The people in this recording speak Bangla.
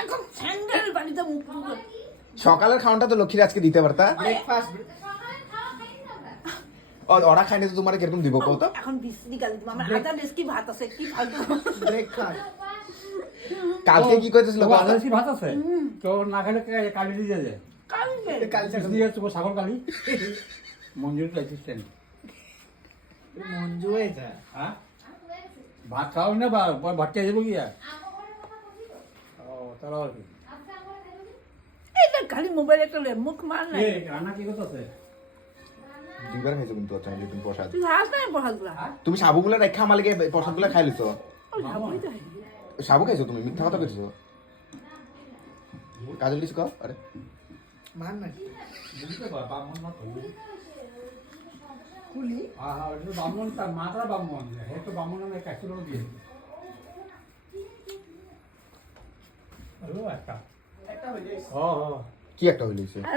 এখন স্যান্ডেল বাড়িতে মুখ মুখ সকালের খাওয়াটা তো লক্ষ্মীর আজকে দিতে পারতা। ব্রেকফাস্ট ওরা খাইনি তো তোমার কিরকম দিব কত? এখন বিসি গালি দিব আমার আধা দেশ কি ভাত আছে কি ফালতু ব্রেকফাস্ট কালকে কি কইতেছিল তোমার কথা? আদাসি ভাত আছে তো না খেলে কালি দিয়ে যায় কালকে দিয়ে তোমার ছাগল কালি মঞ্জুর অ্যাসিস্ট্যান্ট মঞ্জু হয়েছে হ্যাঁ ভাত খাও না বা ভাত খেয়ে যাবো গিয়া ও তাহলে আর কি এটা খালি মোবাইল একটা লে মুখ মার না রান্না কি করতেছে দুইবার খাইছো কিন্তু আচ্ছা তুমি প্রসাদ। তুই হাস না প্রসাদগুলা তুমি সাবুগুলা রেখা মালিকে প্রসাদগুলা খাই লিছো। সাবুই তো সাবু খাইছো তুমি? মিথ্যা কথা কইছো। কাজল কিছু কও? আরে মান না বুঝতে পার বামন না তো কুলি আহা এটা বামন তার মাত্রা বামন হে তো বামন না কাছিল দিয়ে হ্যালো একটা একটা হয়ে যায় হ্যাঁ হ্যাঁ কি একটা হইছে?